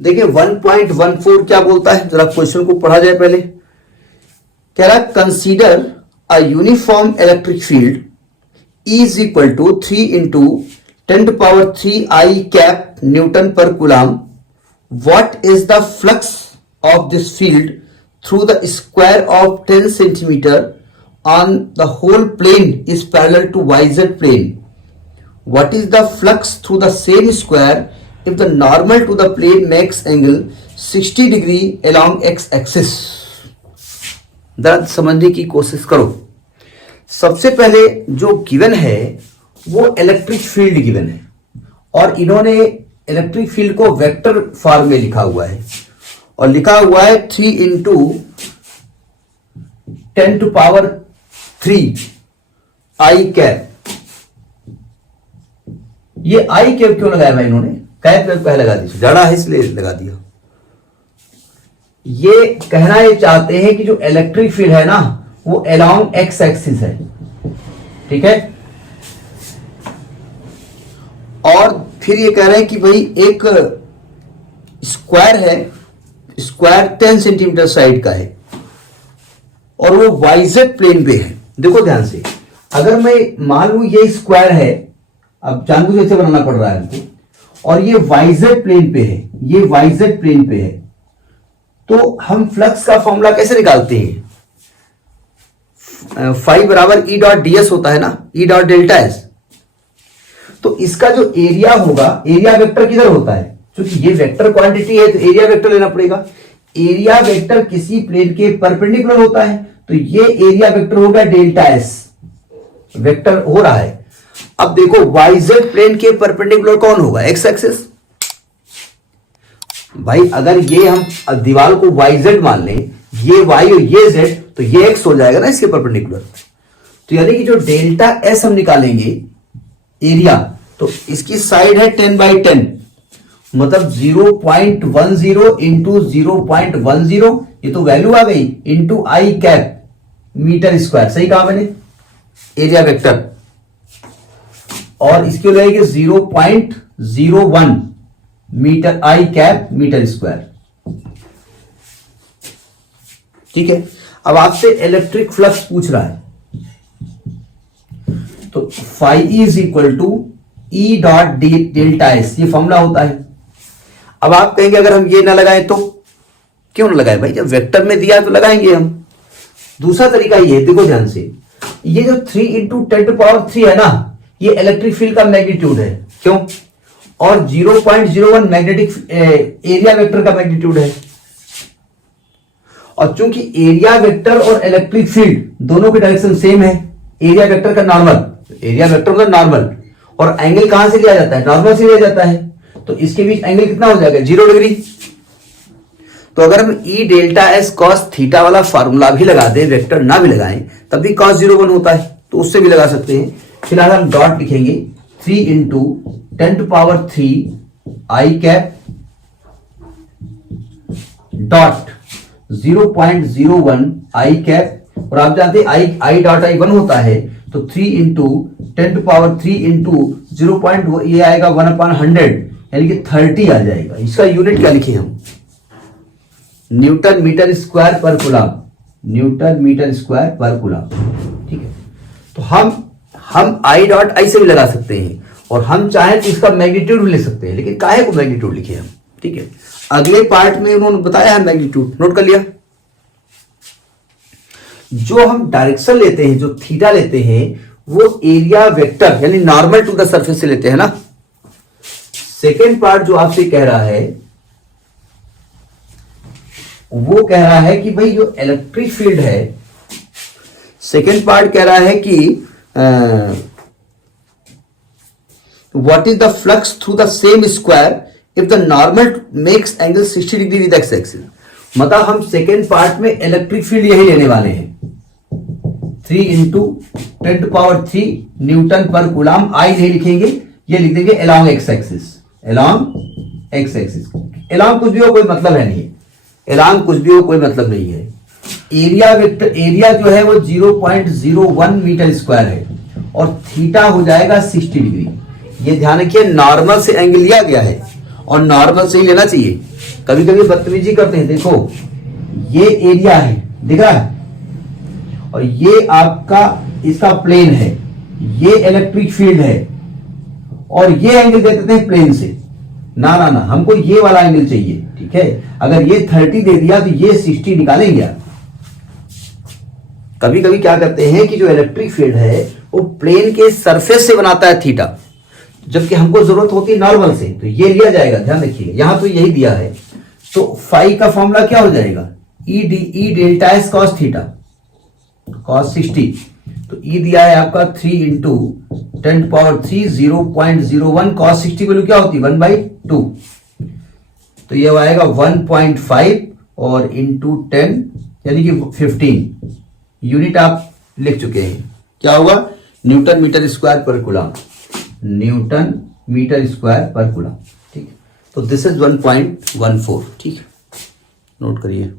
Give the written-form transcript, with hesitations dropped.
देखिए 1.14 क्या बोलता है, जरा क्वेश्चन को पढ़ा जाए पहले। कह रहा है consider a uniform electric field is equal to 3 into 10⁻³ I cap newton per coulomb. What is the flux of this field through the square of 10 centimetre on the whole plane is parallel to YZ plane. What is the flux through the same square if the normal to the plane makes angle 60 degree along x axis? जरा समझने की कोशिश करो। सबसे पहले जो given है वो इलेक्ट्रिक फील्ड गिवन है और इन्होंने इलेक्ट्रिक फील्ड को वेक्टर फॉर्म में लिखा हुआ है और लिखा हुआ है 3 इंटू 10⁻³ I कैप। ये I कैप क्यों लगाया भाई इन्होंने? कैप पहले लगा दी, जड़ा है इसलिए लगा दिया। ये कहना ये चाहते हैं कि जो इलेक्ट्रिक फील्ड है ना वो अलोंग एक्स एक्सिस है, ठीक है। और फिर ये कह रहे हैं कि भाई एक स्क्वायर है, स्क्वायर 10 सेंटीमीटर साइड का है और वो वाईजेड प्लेन पे है। देखो ध्यान से, अगर मैं मान लू ये स्क्वायर है, अब जानबूझ ऐसे बनाना पड़ रहा है हमको, और ये वाईजेड प्लेन पे है, ये वाईजेड प्लेन पे है, तो हम फ्लक्स का फॉर्मूला कैसे निकालते हैं? फाई बराबर ई डॉट ds होता है ना, ई डॉट डेल्टा एस। तो इसका जो एरिया होगा, एरिया वेक्टर किधर होता है? क्योंकि ये वेक्टर क्वांटिटी है तो एरिया वेक्टर लेना पड़ेगा। एरिया वेक्टर किसी प्लेन के परपेंडिकुलर होता है, तो ये एरिया वेक्टर होगा डेल्टा एस, वेक्टर हो रहा है। अब देखो वाईजेड प्लेन के परपेंडिकुलर कौन होगा? X axis. भाई अगर ये हम दीवार को वाईजेड मान लें, ये वाई और ये जेड, तो ये एक्स हो जाएगा ना इसके परपेंडिकुलर। तो यानी कि जो डेल्टा एस हम निकालेंगे एरिया, तो इसकी साइड है 10/10, मतलब 0.10 इंटू 0.10, ये तो वैल्यू आ गई, इंटू आई कैप मीटर स्क्वायर। सही कहा मैंने, एरिया वेक्टर। और इसकी लगेगी 0.01 मीटर आई कैप मीटर स्क्वायर, ठीक है। अब आपसे इलेक्ट्रिक फ्लक्स पूछ रहा है, तो phi is equal to E dot delta S, ये फॉर्मूला होता है। अब आप कहेंगे अगर हम ये ना लगाएं तो? क्यों ना लगाएं भाई, जब वेक्टर में दिया तो लगाएंगे हम। दूसरा तरीका ये है, देखो ध्यान से, ये जो 3 इंटू 10⁻³ है ना, ये इलेक्ट्रिक फील्ड का मैग्नीट्यूड है। क्यों? और 0.01 मैग्नेटिक एरिया वेक्टर का मैग्नीट्यूड है। और चूंकि एरिया वेक्टर और इलेक्ट्रिक फील्ड दोनों के डायरेक्शन सेम है, एरिया वेक्टर का नॉर्मल, एरिया वेक्टर मतलब नॉर्मल, और एंगल कहां से लिया जाता है? नॉर्मल से लिया जाता है, तो इसके बीच एंगल कितना हो जाएगा? 0 डिग्री। तो अगर हम ई डेल्टा एस कॉस थीटा वाला फार्मूला भी लगा दें, वेक्टर ना भी लगाएं, तब भी cos 0 होता है, तो उससे भी लगा सकते हैं। फिलहाल हम डॉट लिखेंगे 3 into 10⁻³ I cap dot 0.01 I cap, और आप जानते हैं आई डॉट आई 1 होता है, तो 3 इंटू 10⁻³ इंटू 0.1, ये आएगा 1/100, यानी कि 30 आ जाएगा। इसका यूनिट क्या लिखे हम? न्यूटन मीटर स्क्वायर पर कूलम, न्यूटन मीटर स्क्वायर पर कूलम, ठीक है। तो हम आई डॉट आई से भी लगा सकते हैं, और हम चाहें तो इसका मैग्नीट्यूड भी ले सकते हैं, लेकिन काहे को मैग्नीट्यूड लिखे हम? ठीक है, अगले पार्ट में उन्होंने बताया है मैग्नीट्यूड, नोट कर लिया। जो हम डायरेक्शन लेते हैं, जो थीटा लेते हैं, वो एरिया वेक्टर यानी नॉर्मल टू द सरफेस से लेते हैं ना। सेकेंड पार्ट जो आपसे कह रहा है, वो कह रहा है कि भाई जो इलेक्ट्रिक फील्ड है, सेकेंड पार्ट कह रहा है कि what is the flux through the same square if the normal makes angle 60 degree with x axis. मतलब हम सेकेंड पार्ट में इलेक्ट्रिक फील्ड यही लेने वाले हैं, 3 इंटू 10⁻³ न्यूटन पर कूलम। आई नहीं लिखेंगे, ये लिख देंगे along x axis, along x axis. Along कुछ भी हो कोई मतलब है नहीं, अलोंग कुछ भी हो कोई मतलब नहीं है। एरिया वेक्टर, एरिया जो है वो 0.01 मीटर स्क्वायर है, और थीटा हो जाएगा 60 डिग्री। ये ध्यान रखिए, नॉर्मल से एंगल लिया गया है और नॉर्मल से ही लेना चाहिए। कभी कभी बदतमीजी करते हैं, देखो ये एरिया है दिख रहा है और ये आपका इसका प्लेन है, ये इलेक्ट्रिक फील्ड है और ये एंगल दे देते हैं प्लेन से। ना ना ना, हमको ये वाला एंगल चाहिए, ठीक है। अगर ये 30 दे दिया तो ये 60 निकालेंगे आप। कभी कभी क्या करते हैं कि जो इलेक्ट्रिक फील्ड है वो प्लेन के सरफेस से बनाता है थीटा, जबकि हमको जरूरत होती है नॉर्मल से, तो ये लिया जाएगा। ध्यान रखिए यहां तो यही दिया है, तो फाई का फॉर्मूला क्या हो जाएगा, ई delta S cos theta cos 60। तो ई दिया है आपका 3 इंटू 10⁻³ 0.01 कॉस 60 वैल्यू क्या होती है 1/2, तो ये आएगा 1.5 और इंटू 10 यानी कि 15 यूनिट आप लिख चुके हैं। क्या होगा, न्यूटन मीटर स्क्वायर पर कूलम, न्यूटन मीटर स्क्वायर पर कूलम, ठीक है। तो दिस इज 1.14, ठीक है, नोट करिए।